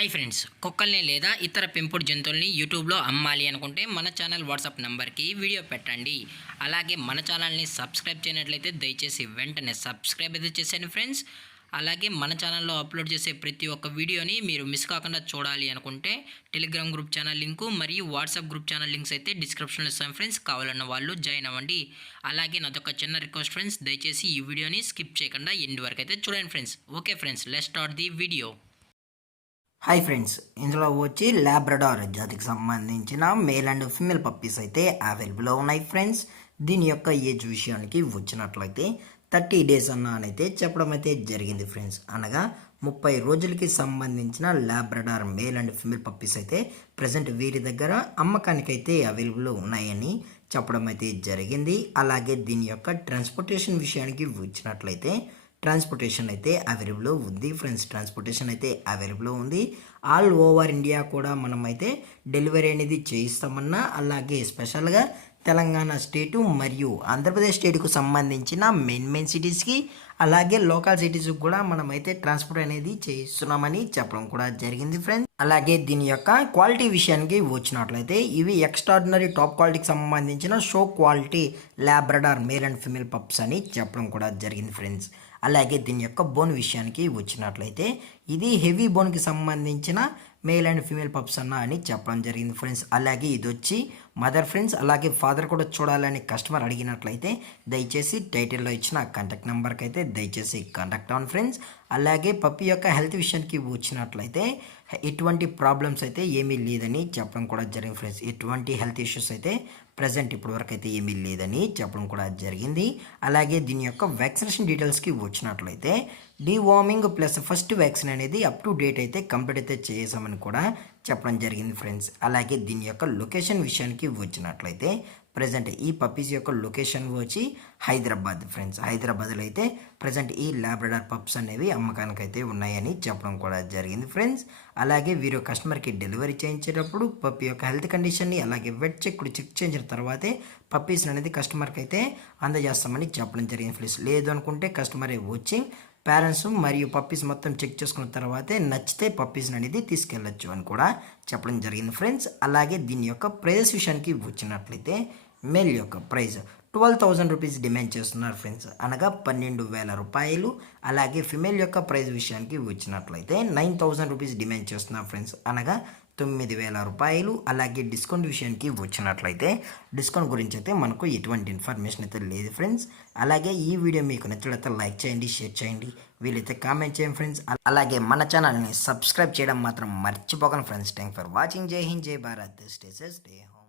Hi friends, కుక్కల్ని లేదా ఇతర పెంపుడు జంతువుల్ని యూట్యూబ్లో అమ్మాలి అనుకుంటే మన ఛానల్ వాట్సాప్ నెంబర్కి వీడియో పెట్టండి. అలాగే మన ఛానల్ని సబ్స్క్రైబ్ చేయనట్లయితే దయచేసి వెంటనే సబ్స్క్రైబ్ అయితే చేసేయండి ఫ్రెండ్స్. అలాగే మన ఛానల్లో అప్లోడ్ చేసే ప్రతి ఒక్క వీడియోని మీరు మిస్ కాకుండా చూడాలి అనుకుంటే టెలిగ్రామ్ గ్రూప్ ఛానల్ లింకు మరియు వాట్సాప్ గ్రూప్ ఛానల్ లింక్స్ అయితే డిస్క్రిప్షన్లో ఇస్తాను ఫ్రెండ్స్. కావాలన్న వాళ్ళు జాయిన్ అవ్వండి. అలాగే నాదొక చిన్న రిక్వెస్ట్ ఫ్రెండ్స్, దయచేసి ఈ వీడియోని స్కిప్ చేయకుండా ఎండ్ వరకు అయితే చూడండి friends. Okay friends, let's start the video. Hi friends, ఇందులో వచ్చి లాబ్రడార్ జాతికి సంబంధించిన మేల్ అండ్ ఫీమేల్ పప్పీస్ అయితే అవైలబుల్లో ఉన్నాయి ఫ్రెండ్స్. దీని యొక్క ఏజ్ విషయానికి వచ్చినట్లయితే 30 days అయితే చెప్పడం అయితే జరిగింది ఫ్రెండ్స్. అనగా 30 రోజులకి సంబంధించిన Labrador male and female puppies అయితే ప్రజెంట్ వీరి దగ్గర అమ్మకానికి అయితే అవైలబుల్లో ఉన్నాయని చెప్పడం అయితే జరిగింది. అలాగే దీని యొక్క ట్రాన్స్పోర్టేషన్ విషయానికి వచ్చినట్లయితే ట్రాన్స్పోర్టేషన్ అయితే అవైలబుల్ ఉంది ఫ్రెండ్స్. ట్రాన్స్పోర్టేషన్ అయితే అవైలబుల్ ఉంది. ఆల్ ఓవర్ ఇండియా కూడా మనం అయితే డెలివరీ అనేది చేయిస్తామన్నా, అలాగే స్పెషల్గా తెలంగాణ స్టేటు మరియు ఆంధ్రప్రదేశ్ స్టేట్కు సంబంధించిన మెయిన్ సిటీస్కి అలాగే లోకల్ సిటీస్కి కూడా మనమైతే ట్రాన్స్పోర్ట్ అనేది చేయిస్తున్నామని చెప్పడం కూడా జరిగింది ఫ్రెండ్స్. అలాగే దీని యొక్క క్వాలిటీ విషయానికి వచ్చినట్లయితే ఇవి ఎక్స్ట్రాడినరీ టాప్ క్వాలిటీకి సంబంధించిన show quality Labrador male and female pups అని చెప్పడం కూడా జరిగింది ఫ్రెండ్స్. అలాగే దీని యొక్క బోన్ విషయానికి వచ్చినట్లయితే ఇది హెవీ బోన్కి సంబంధించిన మేల్ అండ్ ఫీమేల్ పప్స్ అని చెప్పడం జరిగింది ఫ్రెండ్స్. అలాగే ఇది వచ్చి మదర్ ఫ్రెండ్స్ అలాగే ఫాదర్ కూడా చూడాలని కస్టమర్ అడిగినట్లయితే దయచేసి టైటిల్లో ఇచ్చిన కాంటాక్ట్ నెంబర్కి అయితే దయచేసి కాంటాక్ట్ అవ్వండి ఫ్రెండ్స్. అలాగే పప్పి యొక్క హెల్త్ విషయానికి వచ్చినట్లయితే ఎటువంటి ప్రాబ్లమ్స్ అయితే ఏమీ లేదని చెప్పడం కూడా జరిగింది ఫ్రెండ్స్. ఎటువంటి హెల్త్ ఇష్యూస్ అయితే ప్రజెంట్ ఇప్పటివరకు అయితే ఏమీ లేదని చెప్పడం కూడా జరిగింది. అలాగే దీని యొక్క వ్యాక్సినేషన్ డీటెయిల్స్కి వచ్చినట్లయితే డీవార్మింగ్ ప్లస్ ఫస్ట్ వ్యాక్సిన్ అనేది అప్ టు డేట్ అయితే కంప్లీట్ అయితే చేసామని కూడా చెప్పడం జరిగింది ఫ్రెండ్స్. అలాగే దీని యొక్క లొకేషన్ విషయానికి వచ్చినట్లయితే ప్రజెంట్ ఈ పప్పీస్ యొక్క లొకేషన్ వచ్చి హైదరాబాద్ ఫ్రెండ్స్. హైదరాబాద్లో అయితే ప్రజెంట్ ఈ లాబ్రడార్ పప్స్ అనేవి అమ్మకానికి అయితే ఉన్నాయని చెప్పడం కూడా జరిగింది ఫ్రెండ్స్. అలాగే వీరు కస్టమర్కి డెలివరీ చేయించేటప్పుడు పప్పి యొక్క హెల్త్ కండిషన్ని అలాగే వెట్ చెక్ చేయించిన తర్వాతే పప్పీస్ అనేది కస్టమర్కి అయితే అందజేస్తామని చెప్పడం జరిగింది ఫ్రెండ్స్. లేదు అనుకుంటే కస్టమరే వచ్చి పేరెంట్స్ మరియు పప్పీస్ మొత్తం చెక్ చేసుకున్న తర్వాతే నచ్చితే పప్పీస్ అనేది తీసుకెళ్ళచ్చు అని కూడా చెప్పడం జరిగింది ఫ్రెండ్స్. అలాగే దీని యొక్క ప్రైస్ విషయానికి వచ్చినట్లయితే మేల్ యొక్క ప్రైస్ 12,000 రూపీస్ డిమాండ్ చేస్తున్నారు ఫ్రెండ్స్, అనగా 12,000 రూపాయలు. అలాగే ఫిమేల్ యొక్క ప్రైస్ విషయానికి వచ్చినట్లయితే 9,000 రూపీస్ డిమాండ్ చేస్తున్నారు ఫ్రెండ్స్, అనగా 9,000 రూపాయలు. అలాగే డిస్కౌంట్ విషయానికి వచ్చినట్లయితే డిస్కౌంట్ గురించి అయితే మనకు ఎటువంటి ఇన్ఫర్మేషన్ అయితే లేదు ఫ్రెండ్స్. అలాగే ఈ వీడియో మీకు నచ్చినట్లయితే లైక్ చేయండి, షేర్ చేయండి, వీలైతే కామెంట్ చేయండి ఫ్రెండ్స్. అలాగే మన ఛానల్ని సబ్స్క్రైబ్ చేయడం మాత్రం మర్చిపోకండి ఫ్రెండ్స్. Thank for watching. జై హింద్, జై Bharat, stay safe, stay home.